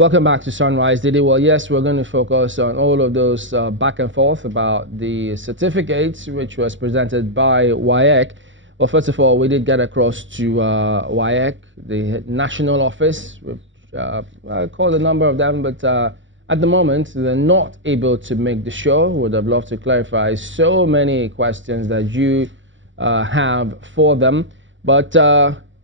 Welcome back to Sunrise Daily. Well, yes, we're going to focus on all of those back and forth about the certificates which was presented by WAEC. Well, first of all, we did get across to WAEC, the national office, which I called a number of them, but at the moment, they're not able to make the show. Would have loved to clarify so many questions that you have for them, but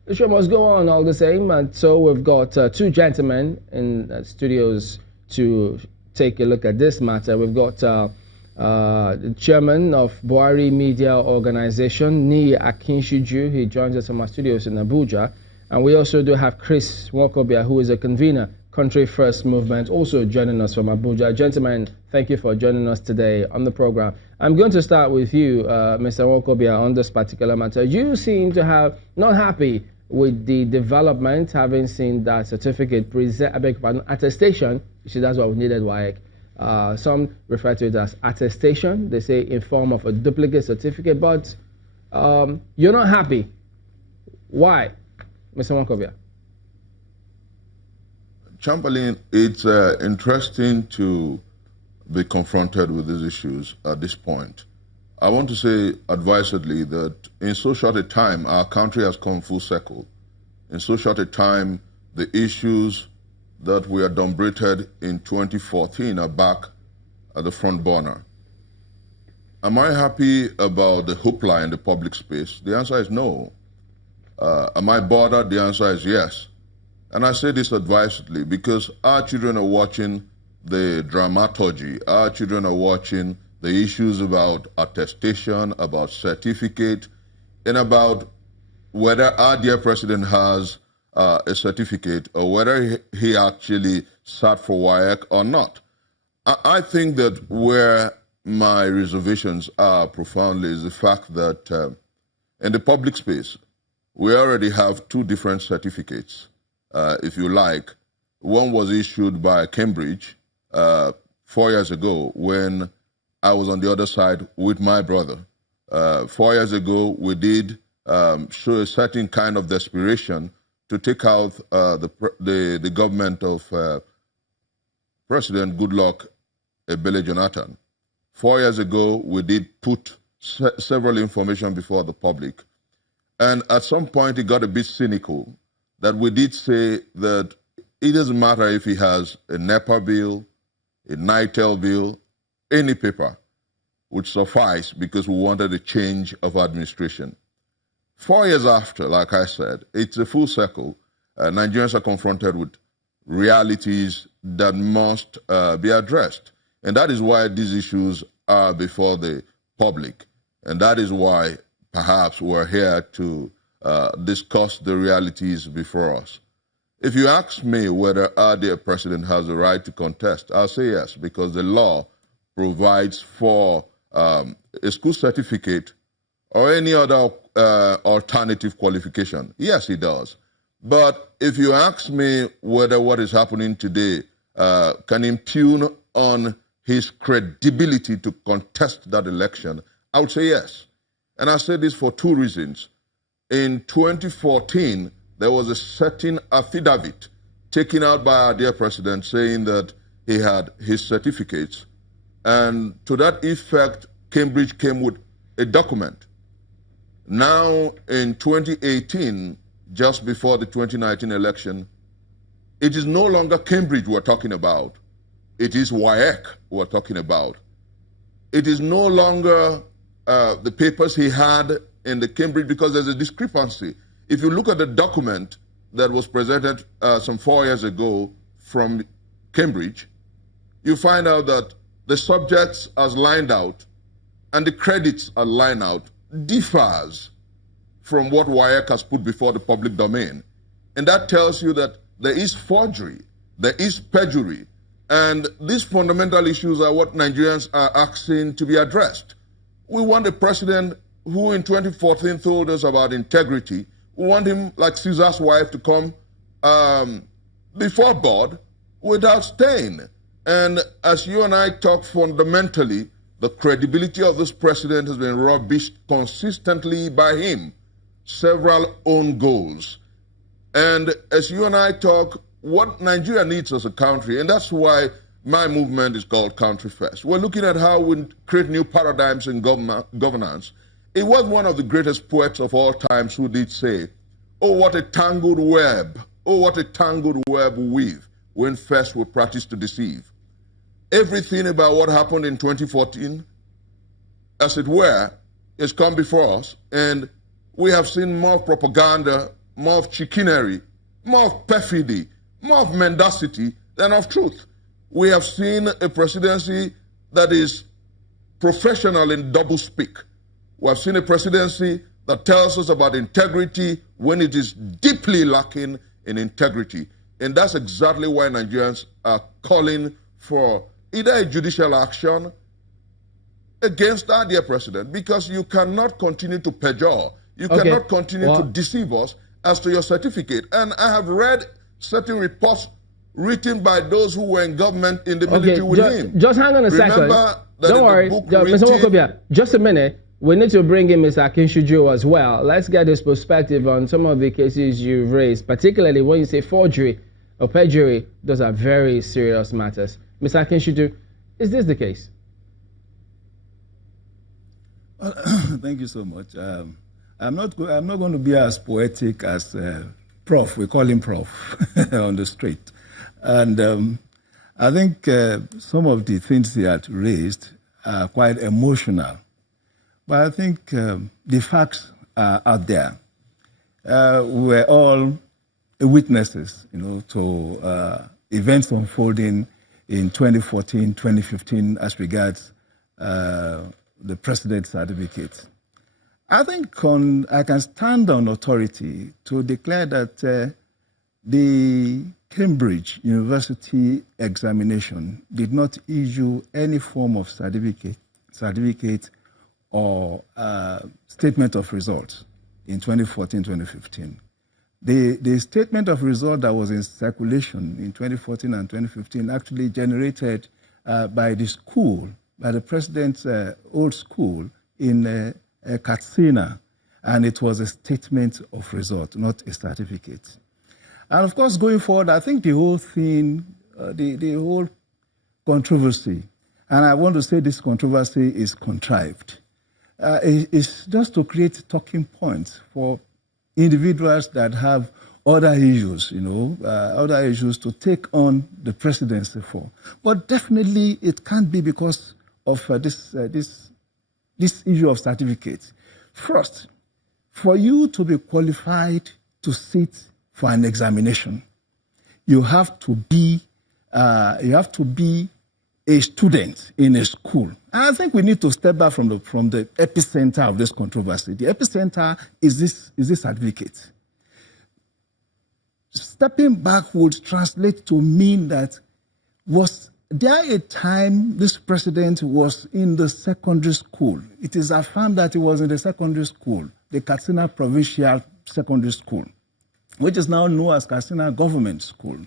the show must go on all the same, and so we've got two gentlemen in studios to take a look at this matter. We've got the chairman of Buhari Media Organization, Ni Akinshiju. He joins us from our studios in Abuja. And we also do have Chris Nwokobia, who is a convener, Country First Movement, also joining us from Abuja. Gentlemen, thank you for joining us today on the program. I'm going to start with you, Mr. Nwokobia, on this particular matter. You seem to have not happy with the development, having seen that certificate attestation. See, that's what we needed, WAEC. Some refer to it as attestation. They say in form of a duplicate certificate, but you're not happy. Why, Mr. Nwokobia? Chamberlain, it's interesting to be confronted with these issues at this point. I want to say advisedly that in so short a time, our country has come full circle. In so short a time, the issues that we adumbrated in 2014 are back at the front burner. Am I happy about the hoopla in the public space? The answer is no. Am I bothered? The answer is yes. And I say this advisedly because our children are watching the dramaturgy. Our children are watching the issues about attestation, about certificate, and about whether our dear president has a certificate or whether he actually sat for WAEC or not. I think that where my reservations are profoundly is the fact that in the public space, we already have two different certificates, if you like. One was issued by Cambridge 4 years ago when I was on the other side with my brother. 4 years ago, we did show a certain kind of desperation to take out the government of President Goodluck Ebele Jonathan. 4 years ago, we did put several information before the public. And at some point, it got a bit cynical that we did say that it doesn't matter if he has a NEPA bill, a NITEL bill, any paper would suffice because we wanted a change of administration. 4 years after, like I said, it's a full circle. Nigerians are confronted with realities that must be addressed. And that is why these issues are before the public. And that is why perhaps we're here to discuss the realities before us. If you ask me whether our dear president has the right to contest, I'll say yes, because the law provides for a school certificate or any other alternative qualification. Yes, it does. But if you ask me whether what is happening today can impugn on his credibility to contest that election, I would say yes. And I say this for two reasons. In 2014, there was a certain affidavit taken out by our dear president saying that he had his certificates. And to that effect, Cambridge came with a document. Now, in 2018, just before the 2019 election, it is no longer Cambridge we're talking about. It is WAEC we're talking about. It is no longer the papers he had in the Cambridge, because there's a discrepancy. If you look at the document that was presented some 4 years ago from Cambridge, you find out that the subjects as lined out and the credits are lined out differs from what WAEC has put before the public domain. And that tells you that there is forgery, there is perjury, and these fundamental issues are what Nigerians are asking to be addressed. We want a president who in 2014 told us about integrity. We want him, like Caesar's wife, to come before board without stain. And as you and I talk fundamentally, the credibility of this president has been rubbished consistently by him. Several own goals. And as you and I talk, what Nigeria needs as a country, and that's why my movement is called Country First. We're looking at how we create new paradigms in governance. It was one of the greatest poets of all times who did say, "Oh, what a tangled web. Oh, what a tangled web we weave when first we practice to deceive." Everything about what happened in 2014, as it were, has come before us, and we have seen more propaganda, more of chicanery, more of perfidy, more of mendacity than of truth. We have seen a presidency that is professional in doublespeak. We have seen a presidency that tells us about integrity when it is deeply lacking in integrity. And that's exactly why Nigerians are calling for either a judicial action against our dear president, because you cannot continue to perjure. You cannot continue to deceive us as to your certificate. And I have read certain reports written by those who were in government in the military with him. Just hang on a second. Don't worry. Mr. Mokobia, just a minute. We need to bring in Mr. Akinsuju as well. Let's get his perspective on some of the cases you've raised, particularly when you say forgery or perjury. Those are very serious matters. Mr. Akinsuju, is this the case? Thank you so much. I'm not going to be as poetic as Prof. We call him Prof. on the street. And I think some of the things he had raised are quite emotional. But I think the facts are out there. We were all witnesses, to events unfolding in 2014, 2015 as regards the president's certificate. I think I can stand on authority to declare that the Cambridge University examination did not issue any form of certificate or statement of results in 2014, 2015. The statement of result that was in circulation in 2014 and 2015 actually generated by the president's old school in Katsina, and it was a statement of result, not a certificate. And of course, going forward, I think the whole thing, the whole controversy, and I want to say this controversy is contrived. It's just to create talking points for individuals that have other issues, other issues to take on the presidency for. But definitely, it can't be because of this issue of certificates. First, for you to be qualified to sit for an examination, you have to be a student in a school. And I think we need to step back from the epicenter of this controversy. The epicenter is this certificate. Stepping back would translate to mean that was there a time this president was in the secondary school? It is affirmed that he was in the secondary school, the Katsina Provincial Secondary School, which is now known as Katsina Government School.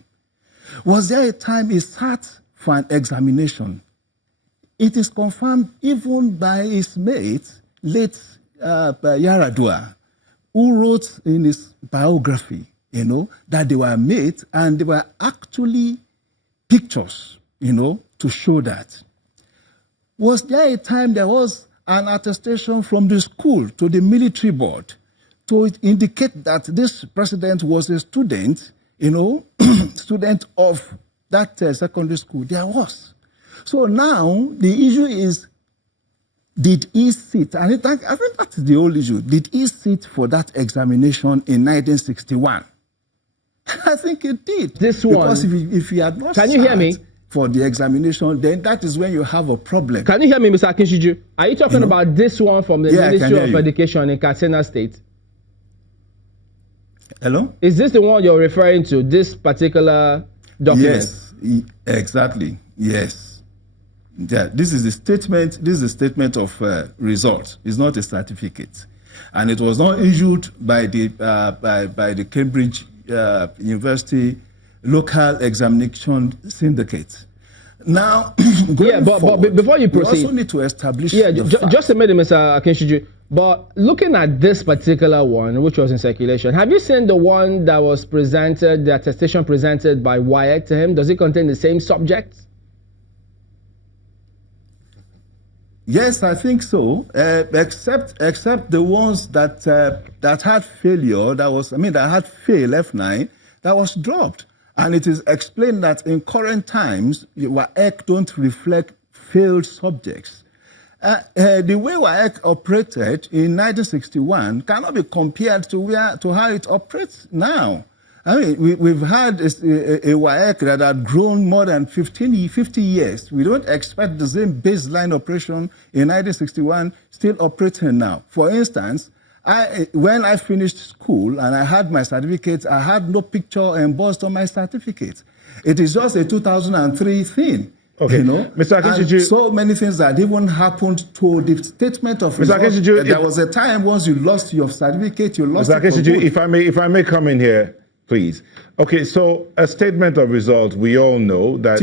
Was there a time he sat for an examination? It is confirmed even by his mate, late Yaradua, who wrote in his biography, that they were mates and they were actually pictures, to show that. Was there a time there was an attestation from the school to the military board to indicate that this president was a student, student of that secondary school? There was. So now the issue is, did he sit? And I think that's the whole issue. Did he sit for that examination in 1961? I think it did. This one. Because if he had not Can you hear me? For the examination, then that is when you have a problem. Can you hear me, Mr. Akinsuju? Are you talking about this one from the Ministry of Education in Katsina State? Hello? Is this the one you're referring to, this particular document? Yes, exactly. Yes. Yeah, this is a statement. This is a statement of result. It's not a certificate, and it was not issued by the Cambridge University local examination syndicate. Now, but before you proceed, we also need to establish. Yeah, just a minute, Mr. Akinsuju. But looking at this particular one, which was in circulation, have you seen the one that was presented, the attestation presented by WAEC to him? Does it contain the same subjects? Yes, I think so. Except the ones that that had failure, that had fail F9, that was dropped, and it is explained that in current times, WAEC don't reflect failed subjects. The way WAEC operated in 1961 cannot be compared to how it operates now. I mean, we've had a WAEC that had grown more than 50 years. We don't expect the same baseline operation in 1961 still operating now. For instance, when I finished school and I had my certificate, I had no picture embossed on my certificate. It is just a 2003 thing. Okay, you know, Mr. Akintuju, so many things that even happened to the statement of results. Mr. Akintuju, there was a time once you lost your certificate, you lost Mr. it for good. If I may come in here, please. Okay, so a statement of result, we all know that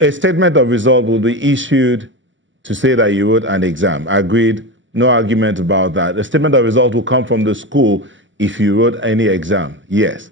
a statement of result will be issued to say that you wrote an exam. I agreed, no argument about that. A statement of result will come from the school if you wrote any exam, yes.